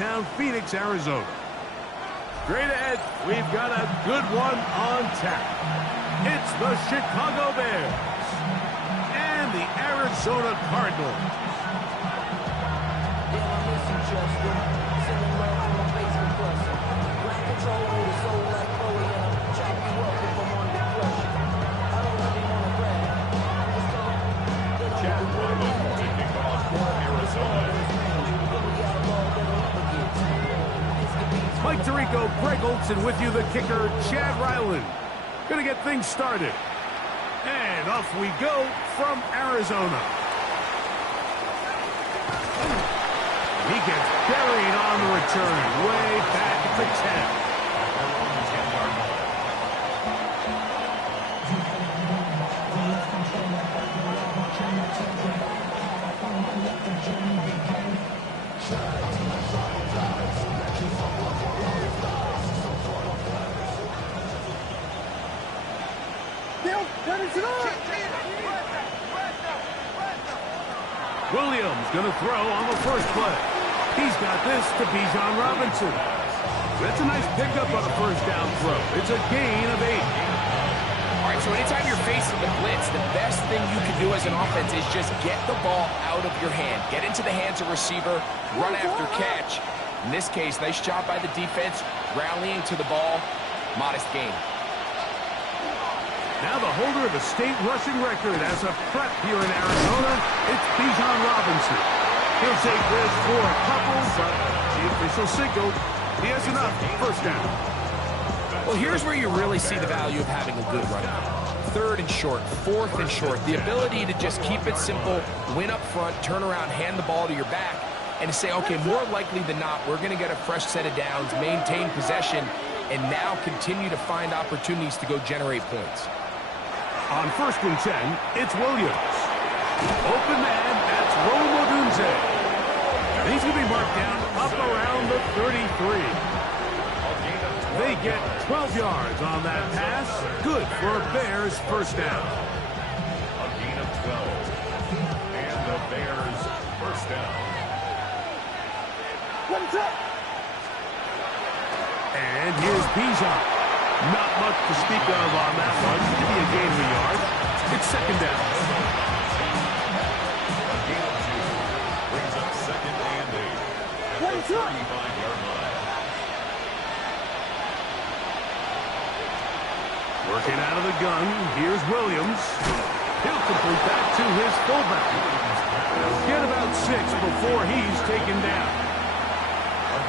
downtown Phoenix, Arizona. Straight ahead, we've got a good one on tap. It's the Chicago Bears and the Arizona Cardinals. Mike Tirico, Greg Olson with you, the kicker, Chad Ryland. Gonna get things started. And off we go from Arizona. He gets buried on the return, way back at the 10. Williams going to throw on the first play. He's got this to Bijan Robinson. That's a nice pickup on a first down throw. It's a gain of 8. All right, so anytime you're facing the blitz, the best thing you can do as an offense is just get the ball out of your hand. Get into the hands of receiver, run after catch. In this case, nice job by the defense, rallying to the ball. Modest gain. Now the holder of the state rushing record as a prep here in Arizona, it's Bijan Robinson. He'll take this for a couple, but the official signal, he has enough. First down. Well, here's where you really see the value of having a good running back. 3rd and short, 4th and short. The ability to just keep it simple, win up front, turn around, hand the ball to your back, and to say, okay, more likely than not, we're going to get a fresh set of downs, maintain possession, and now continue to find opportunities to go generate points. On 1st and 10, it's Williams. Open man, that's Rome Odunze. And he's going to be marked down up around the 33. They get 12 yards on that pass. Good for a Bears first down. A gain of 12. And the Bears first down. And here's Bijan. Not much to speak of on that one. Maybe a gain of a yard. It's 2nd down. A gain of 2 brings up 2nd and 8 at the 35-yard line. Working out of the gun, here's Williams. He'll complete that to his fullback. Get about 6 before he's taken down.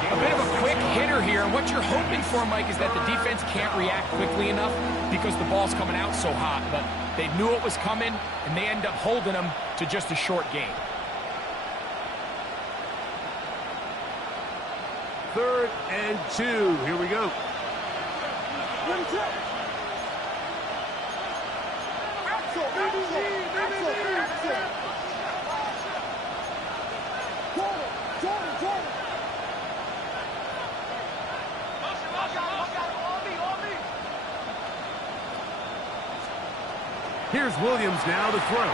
A bit of a quick hitter here. What you're hoping for, Mike, is that the defense can't react quickly enough because the ball's coming out so hot. But they knew it was coming, and they end up holding them to just a short gain. 3rd and 2. Here we go. Here's Williams now to throw.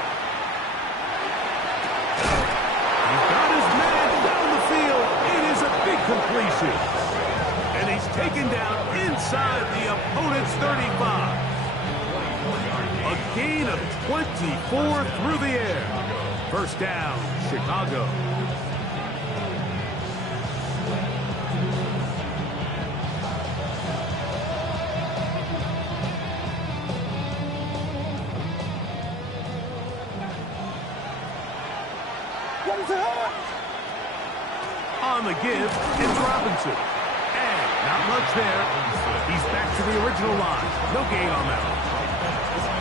He's got his man down the field. It is a big completion. And he's taken down inside the opponent's 35. A gain of 24 through the air. First down, Chicago. On the give, it's Robinson. And not much there. He's back to the original line. No gain on that one.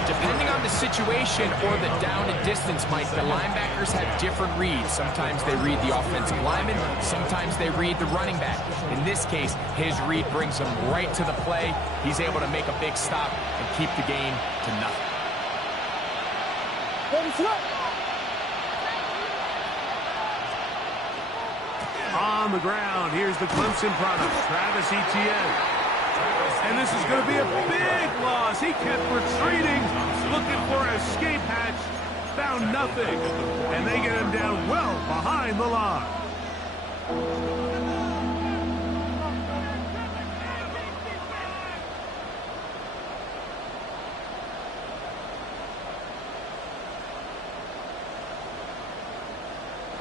Depending on the situation or the down and distance, Mike, the linebackers have different reads. Sometimes they read the offensive lineman. Sometimes they read the running back. In this case, his read brings him right to the play. He's able to make a big stop and keep the game to nothing. On the ground, here's the Clemson product, Travis Etienne. And this is going to be a big loss. He kept retreating, looking for an escape hatch, found nothing. And they get him down well behind the line.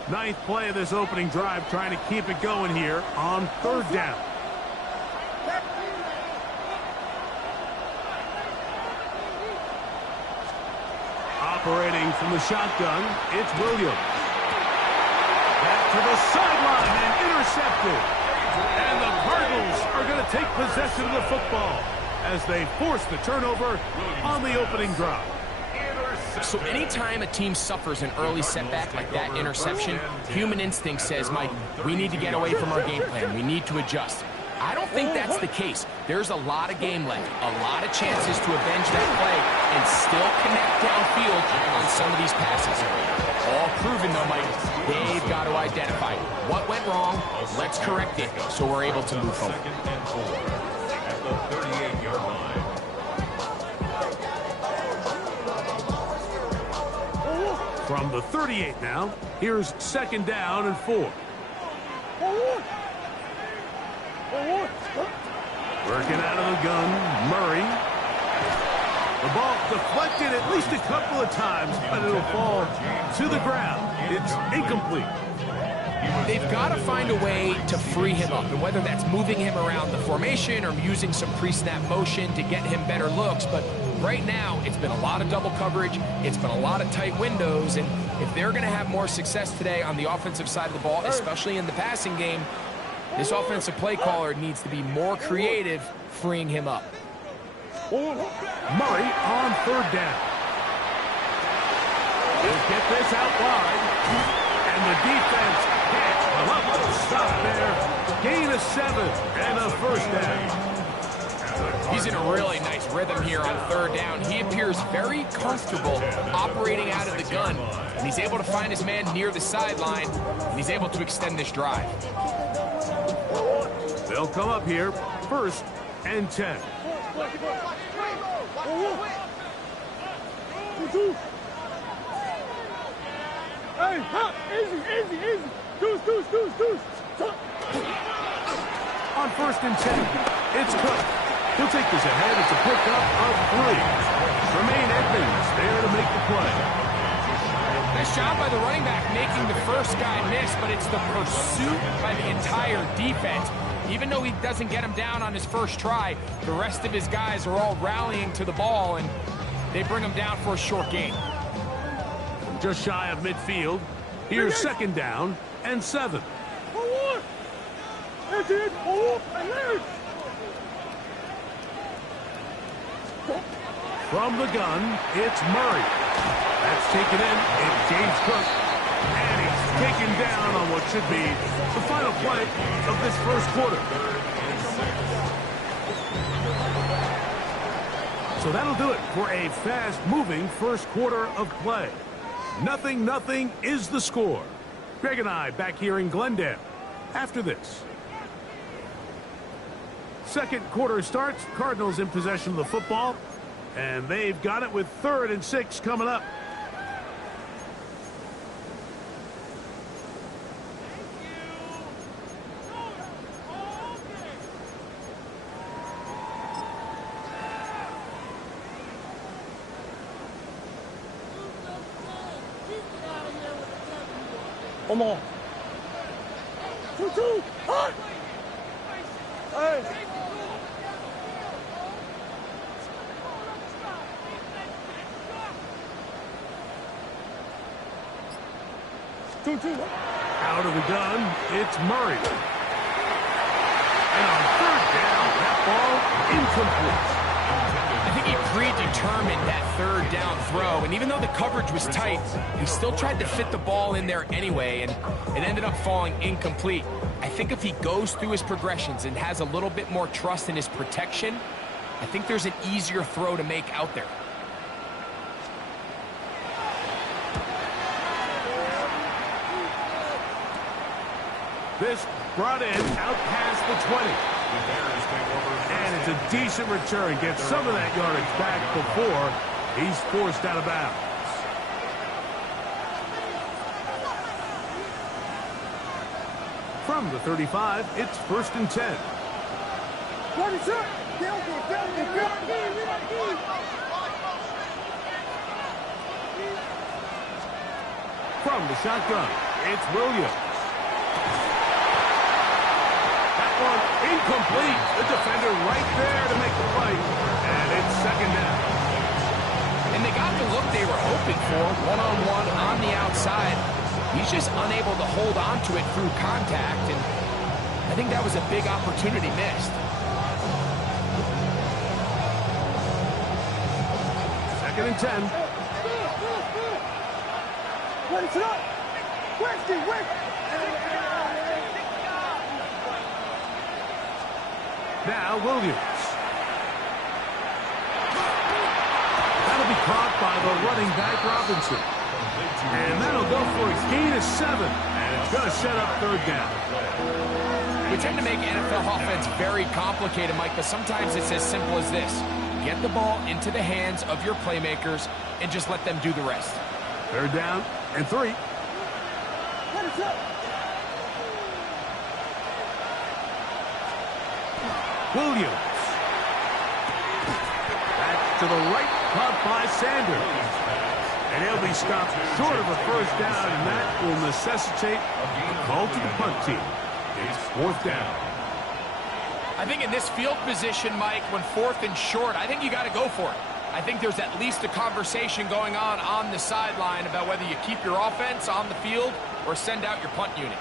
Ninth play of this opening drive, trying to keep it going here on third down. Operating from the shotgun, it's Williams. Back to the sideline and intercepted. And the Cardinals are going to take possession of the football as they force the turnover on the opening drive. So anytime a team suffers an early setback like that interception, human instinct says, Mike, we need to get away from our game plan. We need to adjust. I don't think that's the case. There's a lot of game left, a lot of chances to avenge that play and still connect downfield on some of these passes. All proven, though, Mike, they've got to identify what went wrong, let's correct it, so we're able to move forward. Second and 4 at the 38-yard line. From the 38 now, here's second down and 4. Working out of the gun, Murray. The ball deflected at least a couple of times, but it'll fall to the ground. It's incomplete. They've got to find a way to free him up, and whether that's moving him around the formation or using some pre-snap motion to get him better looks, but right now it's been a lot of double coverage, it's been a lot of tight windows, and if they're going to have more success today on the offensive side of the ball, especially in the passing game, this offensive play caller needs to be more creative freeing him up. Murray on third down. He'll get this out wide, and the defense can't come up with a stop there. Gain of 7 and a first down. He's in a really nice rhythm here on third down. He appears very comfortable operating out of the gun, and he's able to find his man near the sideline, and he's able to extend this drive. They'll come up here, first and 10. Hey, easy. Deuce. On first and 10, it's Cook. He'll take this ahead. It's a pickup of 3. Tremaine Edmonds there to make the play. Nice job by the running back making the first guy miss, but it's the pursuit by the entire defense. Even though he doesn't get him down on his first try, the rest of his guys are all rallying to the ball, and they bring him down for a short gain. Just shy of midfield. Here's second down and 7. From the gun, it's Murray. That's taken in. It's James Cook. And he's taken down on what should be the final play of this first quarter. So that'll do it for a fast-moving first quarter of play. 0-0 is the score. Greg and I back here in Glendale after this. Second quarter starts. Cardinals in possession of the football. And they've got it with 3rd and 6 coming up. Come on. 2-2. Hot. Hey. Out of the gun, it's Murray. And on third down, that ball incomplete. I think he predetermined that third down throw, and even though the coverage was tight, he still tried to fit the ball in there anyway, and it ended up falling incomplete. I think if he goes through his progressions and has a little bit more trust in his protection, I think there's an easier throw to make out there. This brought in out past the 20. And it's a decent return. Gets some of that yardage back before he's forced out of bounds. From the 35, it's 1st and 10. From the shotgun, It's Williams. That one incomplete. The defender right there to make the play. And it's second down. And they got the look they were hoping for, one-on-one on the outside. He's just unable to hold on to it through contact, and I think that was a big opportunity missed. Second and 10. Wait, up. Wait. Now Williams. That'll be caught by the running back Robinson. And that'll go for a gain of 7. And it's going to set up third down. We tend to make NFL offense very complicated, Mike, but sometimes it's as simple as this. Get the ball into the hands of your playmakers and just let them do the rest. Third down and 3. Williams. Back to the right, caught by Sanders. And he'll be stopped short of a first down, and that will necessitate a call to the punt team. It's fourth down. I think in this field position, Mike, when fourth and short, I think you got to go for it. I think there's at least a conversation going on the sideline about whether you keep your offense on the field or send out your punt unit.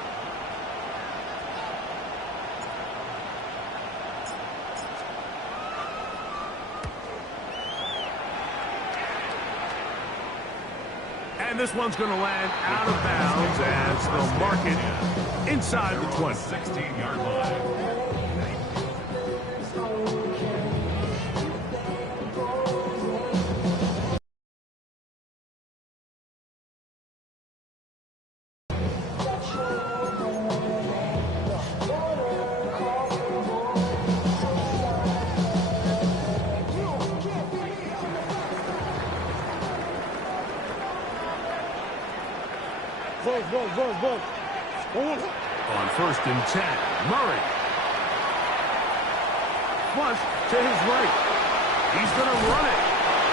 And this one's going to land out of bounds as they'll mark it inside the 20. 16-yard line. Go. On first and 10, Murray. Flush to his right. He's going to run it.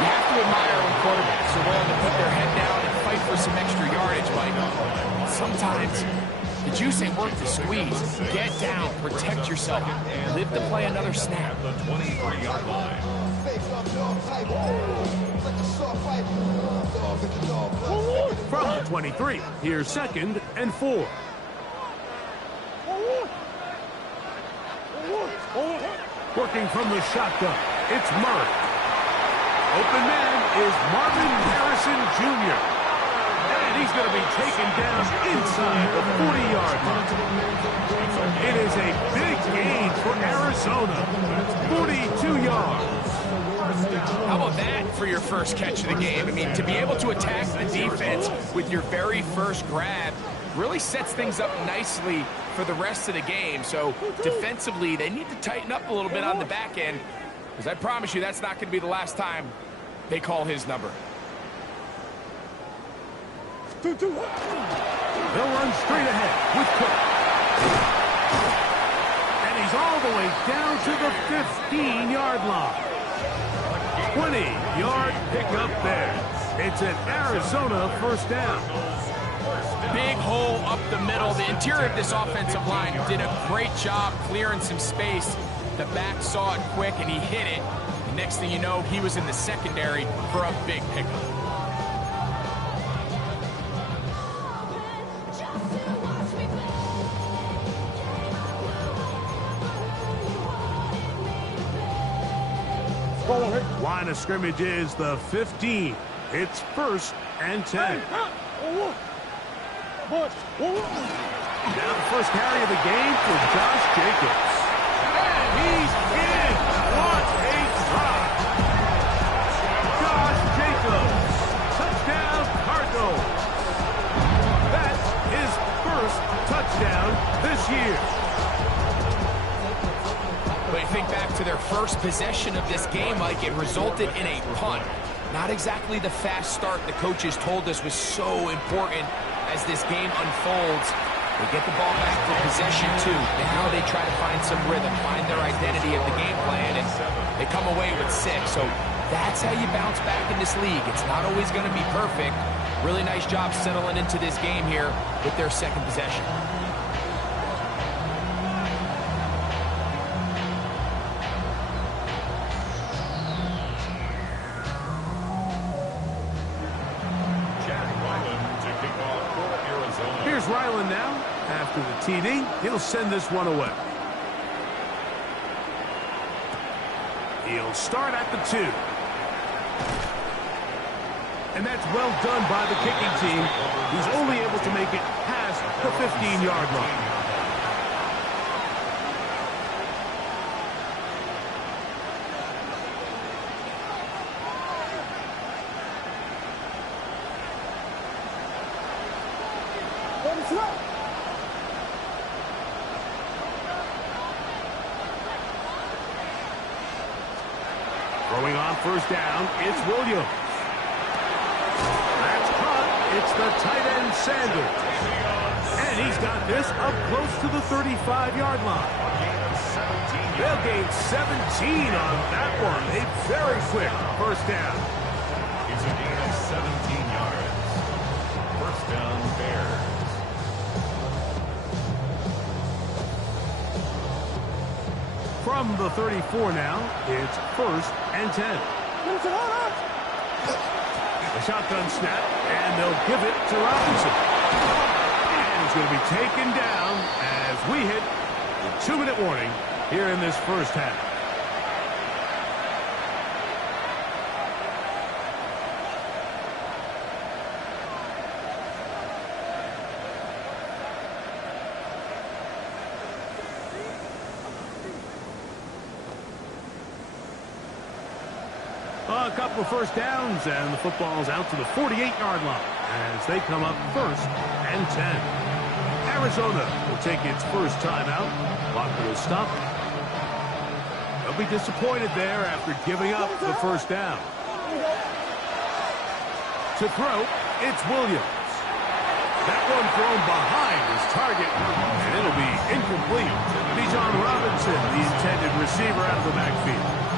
You have to admire when quarterbacks are willing to put their head down and fight for some extra yardage, Mike. Sometimes the juice ain't worth the squeeze. Get down, protect yourself, live to play another snap. The 23-yard line. From the 23, here's second and 4. Working from the shotgun, it's Murray. Open man is Marvin Harrison Jr. And he's going to be taken down inside the 40-yard line. It is a big gain for Arizona. 42 yards. How about that for your first catch of the game? I mean, to be able to attack the defense with your very first grab really sets things up nicely for the rest of the game. So defensively, they need to tighten up a little bit on the back end, because I promise you that's not going to be the last time they call his number. They'll run straight ahead with Cook. And he's all the way down to the 15-yard line. 20-yard pickup there. It's an Arizona first down. Big hole up the middle. The interior of this offensive line did a great job clearing some space. The back saw it quick, and he hit it. The next thing you know, he was in the secondary for a big pickup. Line of scrimmage is the 15. It's first and 10. Now the first carry of the game for Josh Jacobs. And he's in. What a drop. Josh Jacobs. Touchdown, Cardinals. That's his first touchdown this year. But you think back to their first possession of this game, Mike, it resulted in a punt. Not exactly the fast start the coaches told us was so important as this game unfolds. They get the ball back to possession 2. Now they try to find some rhythm, find their identity of the game plan, and they come away with 6. So That's how you bounce back in this league. It's not always going to be perfect. Really nice job settling into this game here with their second possession. Here's Ryland now. After the TD, he'll send this one away. He'll start at the 2. And that's well done by the kicking team, who's only able to make it past the 15-yard line. Throwing on first down, it's Williams. That's caught. It's the tight end, Sanders. And he's got this up close to the 35-yard line. They'll gain 17 on that one. A very quick first down. It's a gain of 17 yards. First down, Bears. From the 34 now, it's 1st and 10. The shotgun snap, and they'll give it to Robinson. And he's going to be taken down as we hit the 2-minute warning here in this first half. A couple of first downs, and the football's out to the 48-yard line as they come up 1st and 10. Arizona will take its first timeout. Clock will stop. They'll be disappointed there after giving up the first down. To throw, it's Williams. That one thrown behind his target, and it'll be incomplete. Bijan Robinson, the intended receiver, out of the backfield.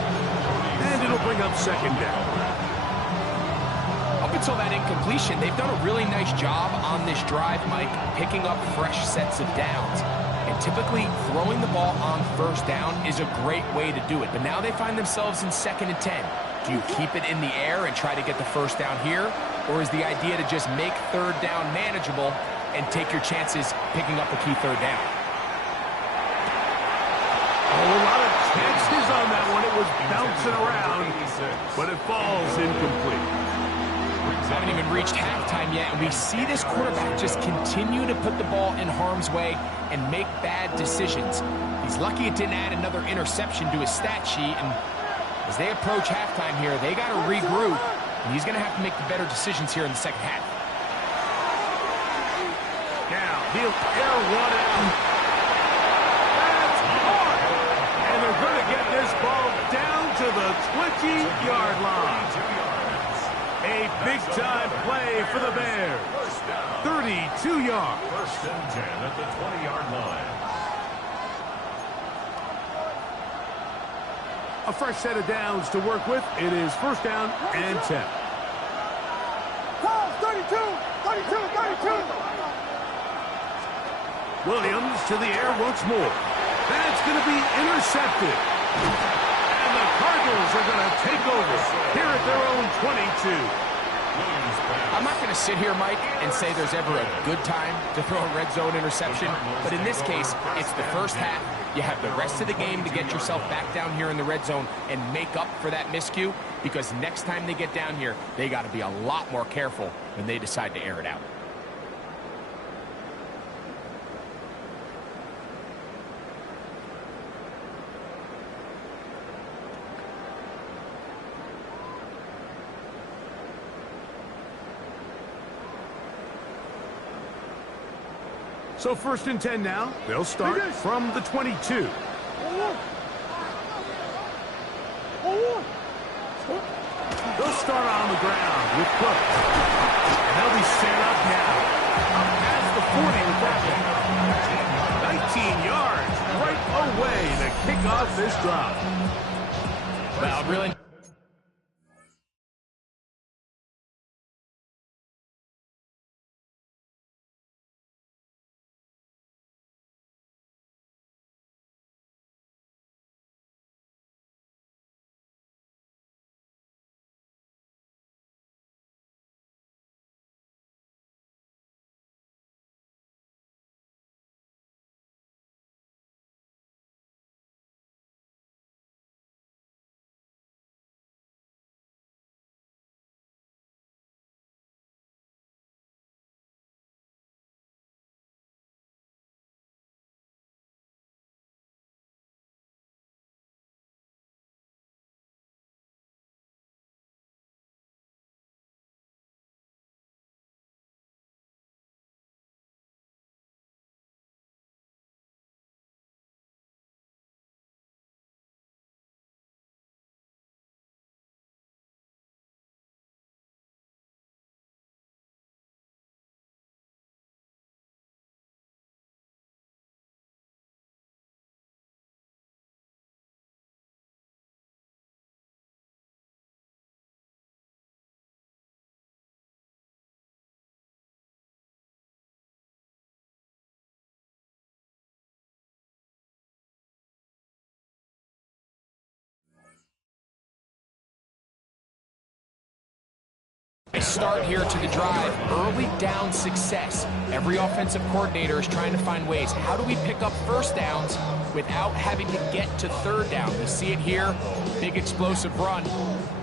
And it'll bring up second down. Up until that incompletion, they've done a really nice job on this drive, Mike, picking up fresh sets of downs. And typically, throwing the ball on first down is a great way to do it. But now they find themselves in 2nd and 10. Do you keep it in the air and try to get the first down here? Or is the idea to just make 3rd down manageable and take your chances picking up a key 3rd down? A lot of chances on that one. It was bouncing around, but it falls incomplete. Haven't even reached halftime yet, and we see this quarterback just continue to put the ball in harm's way and make bad decisions. He's lucky it didn't add another interception to his stat sheet, and as they approach halftime here, they got to regroup, and he's going to have to make the better decisions here in the second half. Now, he'll air one out. And they're going to get this ball down to the 20-yard line. A big-time play for the Bears. 32 yards. 1st and 10 at the 20-yard line. A fresh set of downs to work with. It is 1st down and 10. 32, 32, 32. Williams to the air once more. That's going to be intercepted. And the Cardinals are going to take over here at their own 22. I'm not going to sit here, Mike, and say there's ever a good time to throw a red zone interception, but in this case, it's the first half. You have the rest of the game to get yourself back down here in the red zone and make up for that miscue, because next time they get down here, they got to be a lot more careful when they decide to air it out. So 1st and 10 now. They'll start from the 22. They'll start on the ground with Cook. And they'll be set up now. Up past the 40 with that one. 19 yards right away to kick off this drive. Well, really nice start here to the drive. Early down success. Every offensive coordinator is trying to find ways. How do we pick up first downs without having to get to third down? We see it here. Big explosive run.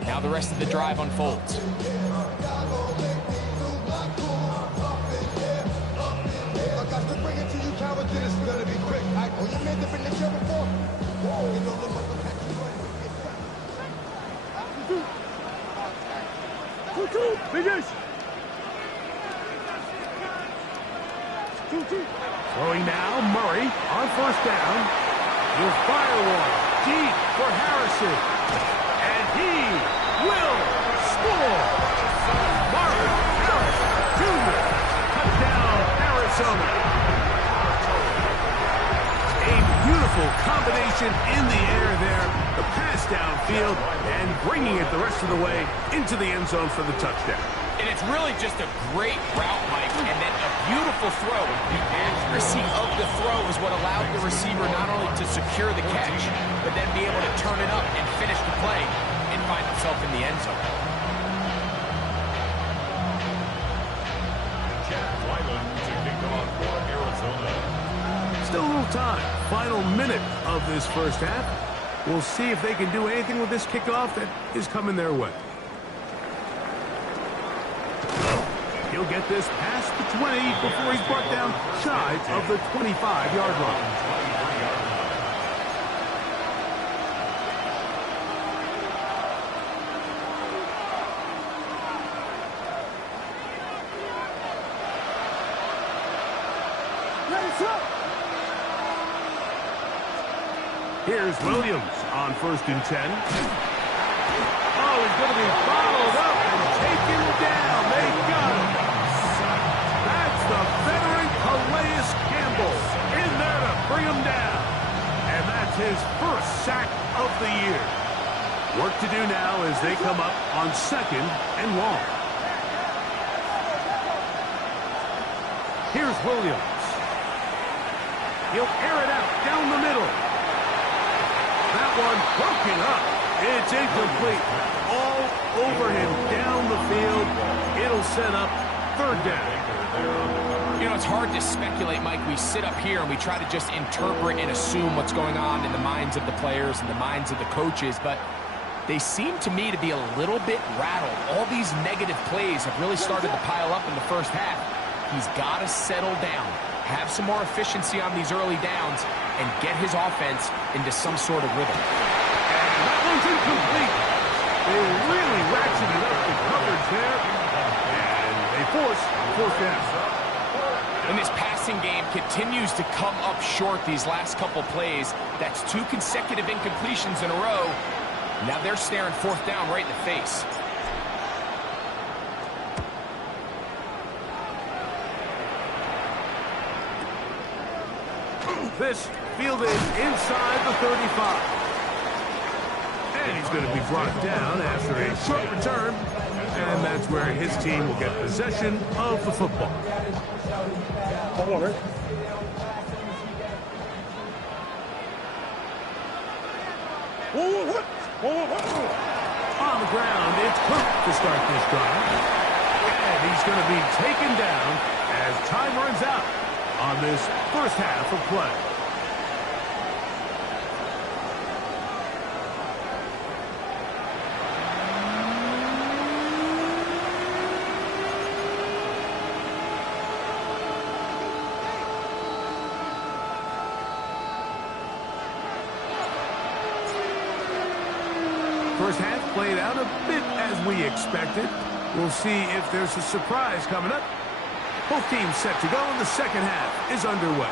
Now the rest of the drive unfolds. Throwing now, Murray on first down. He'll fire one deep for Harrison. And he will score. Marvin Harrison Jr. Touchdown, Arizona. A beautiful combination in the air there. The pass downfield and bringing it the rest of the way into the end zone for the touchdown. And it's really just a great route, Mike, and then a beautiful throw. The accuracy of the throw is what allowed the receiver not only to secure the catch, but then be able to turn it up and finish the play and find himself in the end zone. Jack Wyland to kick off for Arizona. Still a little time. Final minute of this first half. We'll see if they can do anything with this kickoff that is coming their way. He'll get this past the 20 before he's brought down shy of the 25-yard line. Here's Williams on 1st and 10. Oh, he's going to be followed up and taken down. They got him. That's the veteran Calais Campbell in there to bring him down. And that's his first sack of the year. Work to do now as they come up on 2nd and long. Here's Williams. He'll air it out down the middle. That one broken up. It's incomplete. All over him down the field. It'll set up 3rd down. You know, it's hard to speculate, Mike. We sit up here and we try to just interpret and assume what's going on in the minds of the players and the minds of the coaches, but they seem to me to be a little bit rattled. All these negative plays have really started to pile up in the first half. He's got to settle down, have some more efficiency on these early downs, and get his offense into some sort of rhythm. And that one's incomplete. They really ratcheted up the coverage there, and they force 4th down. And this passing game continues to come up short these last couple plays. That's 2 consecutive incompletions in a row. Now they're staring 4th down right in the face. This fielded inside the 35. And he's going to be brought down after a short return. And that's where his team will get possession of the football. On the ground, it's Cook to start this drive. And he's going to be taken down as time runs out on this first half of play. First half played out a bit as we expected. We'll see if there's a surprise coming up. Both teams set to go, and the second half is underway.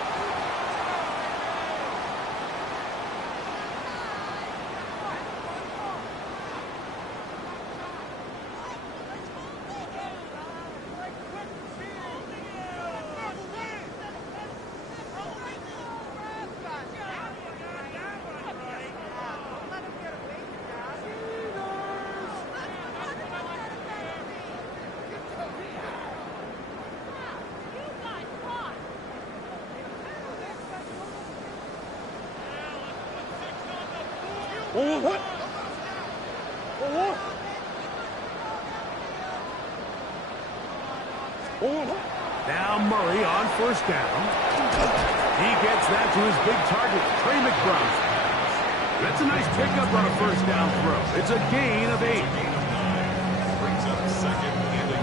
from Murray on first down. He gets that to his big target, Trey McBride. That's a nice pickup on a first down throw. It's a gain of 8. Brings up 2nd and